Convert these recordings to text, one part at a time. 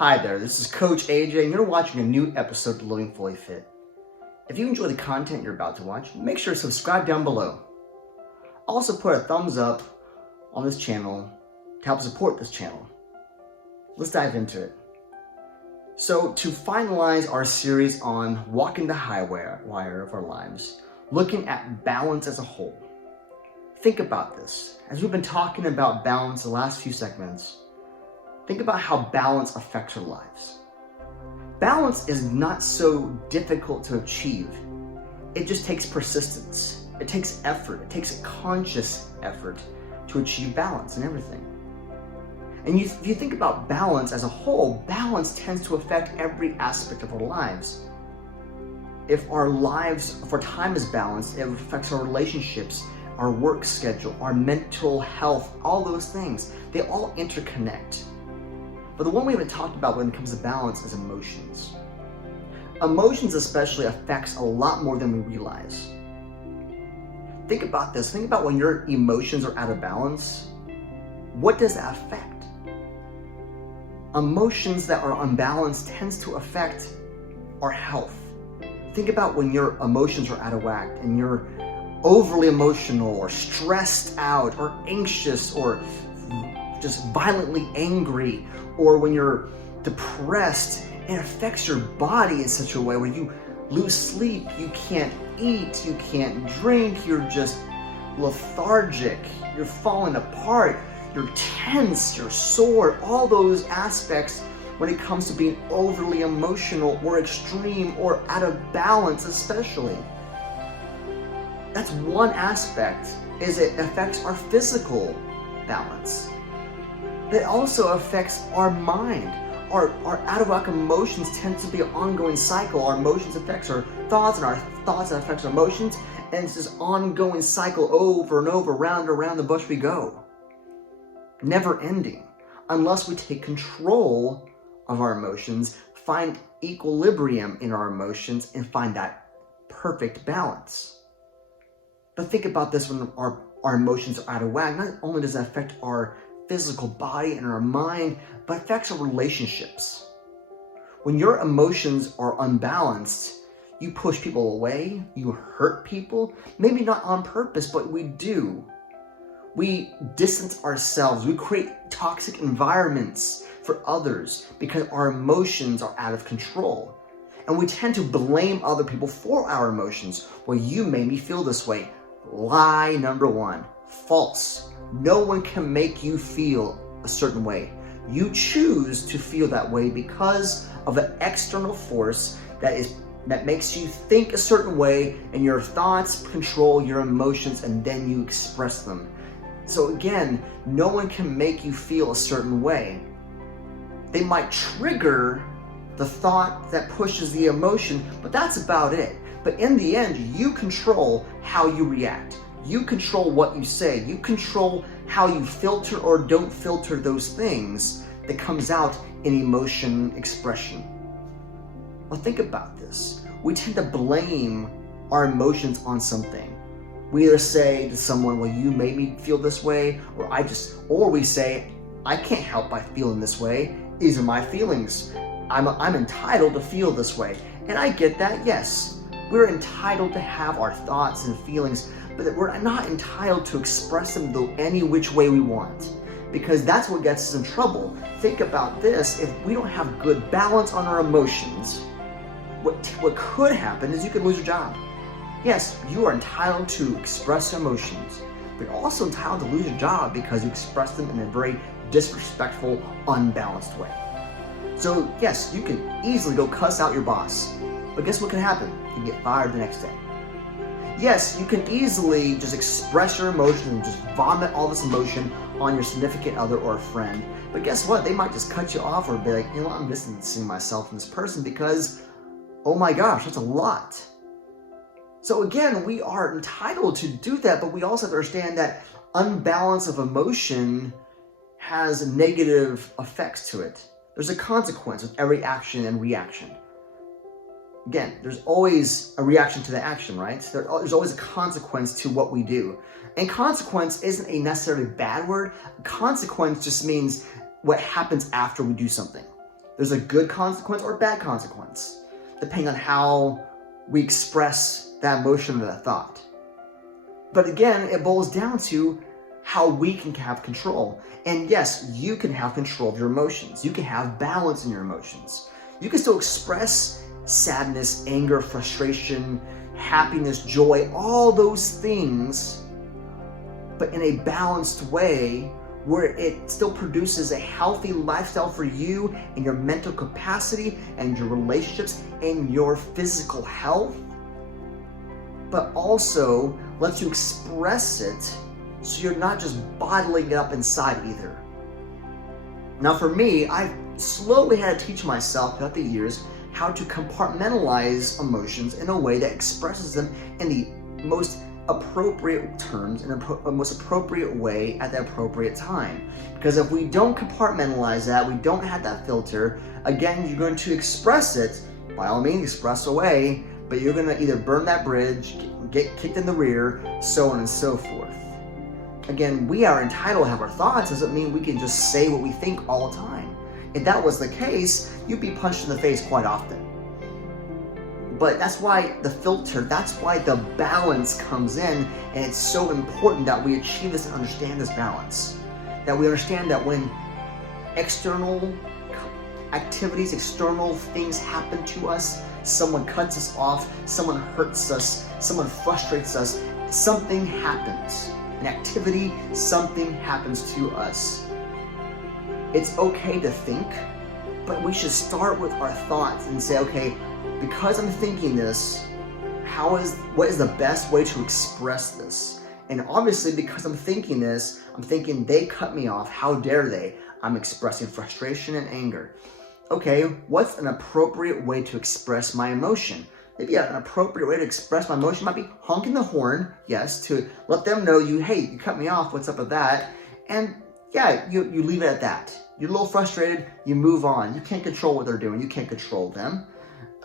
Hi there, this is Coach AJ, and you're watching a new episode of Living Fully Fit. If you enjoy the content you're about to watch, make sure to subscribe down below. Also put a thumbs up on this channel to help support this channel. Let's dive into it. So to finalize our series on walking the high wire of our lives, looking at balance as a whole, think about this. As we've been talking about balance the last few segments, think about how balance affects our lives. Balance is not so difficult to achieve. It just takes persistence. It takes effort. It takes a conscious effort to achieve balance in everything. And if you think about balance as a whole, balance tends to affect every aspect of our lives. If our time is balanced, it affects our relationships, our work schedule, our mental health, all those things. They all interconnect. But the one we haven't talked about when it comes to balance is emotions. Emotions especially affects a lot more than we realize. Think about this. Think about when your emotions are out of balance. What does that affect? Emotions that are unbalanced tends to affect our health. Think about when your emotions are out of whack and you're overly emotional or stressed out or anxious or just violently angry, or when you're depressed, it affects your body in such a way where you lose sleep, you can't eat, you can't drink, you're just lethargic, you're falling apart, you're tense, you're sore, all those aspects when it comes to being overly emotional or extreme or out of balance especially. That's one aspect, is it affects our physical balance. It also affects our mind. Our out of whack emotions tend to be an ongoing cycle. Our emotions affects our thoughts, and our thoughts affects our emotions, and it's this ongoing cycle over and over, round and around the bush we go. Never ending, unless we take control of our emotions, find equilibrium in our emotions, and find that perfect balance. But think about this: when our emotions are out of whack, not only does that affect our physical body and our mind, but affects our relationships. When your emotions are unbalanced, you push people away, you hurt people, maybe not on purpose, but we do. We distance ourselves, we create toxic environments for others because our emotions are out of control. And we tend to blame other people for our emotions. Well, you made me feel this way. Lie number one, false. No one can make you feel a certain way. You choose to feel that way because of an external force that makes you think a certain way, and your thoughts control your emotions and then you express them. So again, no one can make you feel a certain way. They might trigger the thought that pushes the emotion, but that's about it. But in the end, you control how you react. You control what you say. You control how you filter or don't filter those things that comes out in emotion expression. Well, think about this. We tend to blame our emotions on something. We either say to someone, well, you made me feel this way, or we say, I can't help by feeling this way. These are my feelings. I'm entitled to feel this way. And I get that, yes. We're entitled to have our thoughts and feelings, but that we're not entitled to express them any which way we want, because that's what gets us in trouble. Think about this: if we don't have good balance on our emotions, what could happen is you could lose your job. Yes, you are entitled to express emotions, but you're also entitled to lose your job because you express them in a very disrespectful, unbalanced way. So yes, you can easily go cuss out your boss, but guess what can happen? You get fired the next day. Yes, you can easily just express your emotion and just vomit all this emotion on your significant other or a friend. But guess what? They might just cut you off or be like, you know, I'm distancing myself from this person because, oh my gosh, that's a lot. So again, we are entitled to do that, but we also have to understand that unbalance of emotion has negative effects to it. There's a consequence with every action and reaction. Again, there's always a reaction to the action, right? There's always a consequence to what we do. And consequence isn't a necessarily bad word. Consequence just means what happens after we do something. There's a good consequence or a bad consequence, depending on how we express that emotion or that thought. But again, it boils down to how we can have control. And yes, you can have control of your emotions. You can have balance in your emotions. You can still express sadness, anger, frustration, happiness, joy, all those things, but in a balanced way where it still produces a healthy lifestyle for you and your mental capacity and your relationships and your physical health, but also lets you express it so you're not just bottling it up inside either. Now for me, I've slowly had to teach myself throughout the years how to compartmentalize emotions in a way that expresses them in the most appropriate terms, in a most appropriate way at the appropriate time. Because if we don't compartmentalize that, we don't have that filter, again, you're going to express it, by all means, express away, but you're going to either burn that bridge, get kicked in the rear, so on and so forth. Again, we are entitled to have our thoughts. Doesn't mean we can just say what we think all the time. If that was the case, you'd be punched in the face quite often. But that's why the filter, that's why the balance comes in, and it's so important that we achieve this and understand this balance. That we understand that when external activities, external things happen to us, someone cuts us off, someone hurts us, someone frustrates us, something happens. An activity, something happens to us. It's okay to think, but we should start with our thoughts and say, okay, because I'm thinking this, what is the best way to express this? And obviously, because I'm thinking this, I'm thinking they cut me off, how dare they? I'm expressing frustration and anger. Okay, what's an appropriate way to express my emotion? Maybe an appropriate way to express my emotion might be honking the horn, yes, to let them know hey, you cut me off, what's up with that? And yeah, you leave it at that. You're a little frustrated, you move on. You can't control what they're doing, you can't control them.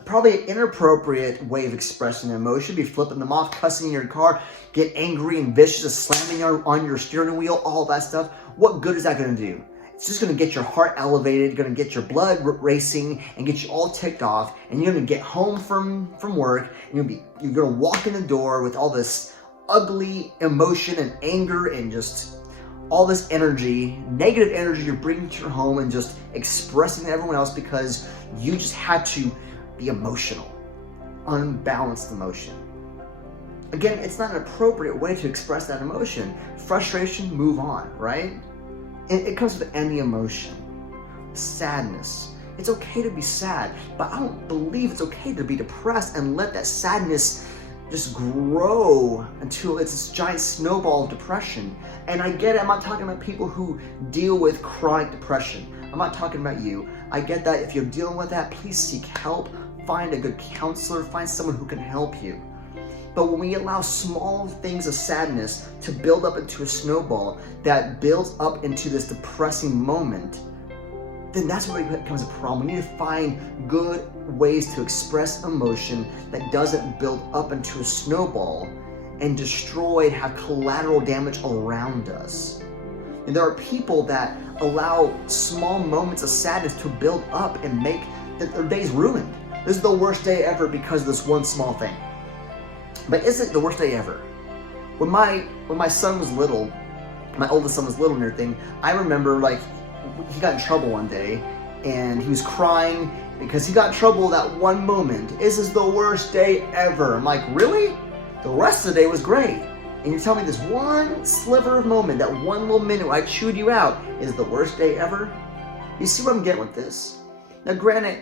Probably an inappropriate way of expressing emotion would be flipping them off, cussing in your car, get angry and vicious, slamming on your steering wheel, all that stuff. What good is that going to do? It's just going to get your heart elevated, going to get your blood racing, and get you all ticked off. And you're going to get home from work, and you're going to walk in the door with all this ugly emotion and anger and just all this energy, negative energy you're bringing to your home and just expressing to everyone else because you just had to be emotional, unbalanced emotion. Again, it's not an appropriate way to express that emotion. Frustration, move on, right? And it comes with any emotion. Sadness. It's okay to be sad, but I don't believe it's okay to be depressed and let that sadness just grow until it's this giant snowball of depression. And I get it, I'm not talking about people who deal with chronic depression. I'm not talking about you. I get that if you're dealing with that, please seek help. Find a good counselor, find someone who can help you. But when we allow small things of sadness to build up into a snowball that builds up into this depressing moment, then that's where it becomes a problem. We need to find good ways to express emotion that doesn't build up into a snowball and destroy and have collateral damage around us. And there are people that allow small moments of sadness to build up and make their days ruined. This is the worst day ever because of this one small thing. But is it the worst day ever? When my son was little, my oldest son was little and everything, I remember he got in trouble one day and he was crying because he got in trouble that one moment. This is the worst day ever. I'm like, really? The rest of the day was great. And you tell me this one sliver of moment, that one little minute where I chewed you out is the worst day ever? You see what I'm getting with this? Now granted,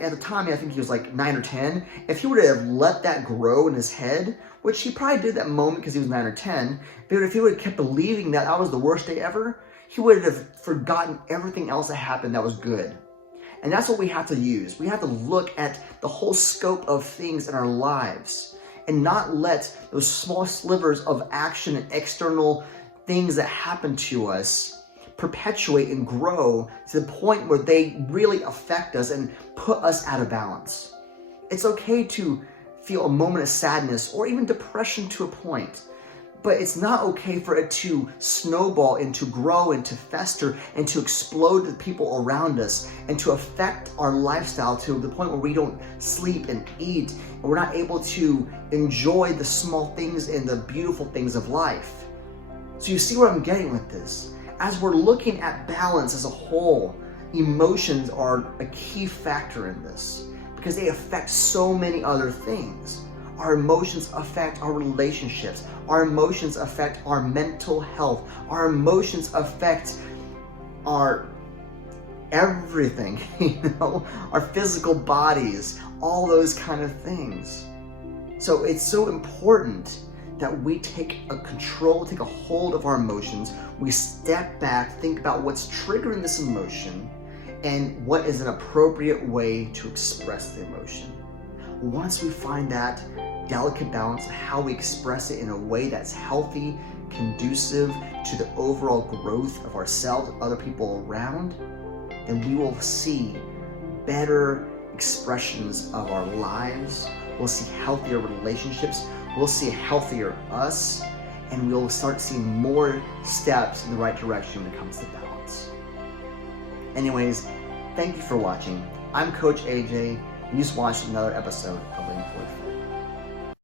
at the time, I think he was like 9 or 10, if he would have let that grow in his head, which he probably did that moment because he was 9 or 10, but if he would have kept believing that was the worst day ever, he would have forgotten everything else that happened that was good. And that's what we have to use. We have to look at the whole scope of things in our lives and not let those small slivers of action and external things that happen to us perpetuate and grow to the point where they really affect us and put us out of balance. It's okay to feel a moment of sadness or even depression to a point, But it's not okay for it to snowball and to grow and to fester and to explode to the people around us and to affect our lifestyle to the point where we don't sleep and eat and we're not able to enjoy the small things and the beautiful things of life. So you see where I'm getting with this? As we're looking at balance as a whole, emotions are a key factor in this because they affect so many other things. Our emotions affect our relationships. Our emotions affect our mental health. Our emotions affect our everything, our physical bodies, all those kind of things. So it's so important that we take a hold of our emotions. We step back, think about what's triggering this emotion and what is an appropriate way to express the emotion. Once we find that delicate balance of how we express it in a way that's healthy, conducive to the overall growth of ourselves and other people around, then we will see better expressions of our lives. We'll see healthier relationships. We'll see a healthier us, and we'll start seeing more steps in the right direction when it comes to balance. Anyways, thank you for watching. I'm Coach AJ. You just watched another episode of Living Fully.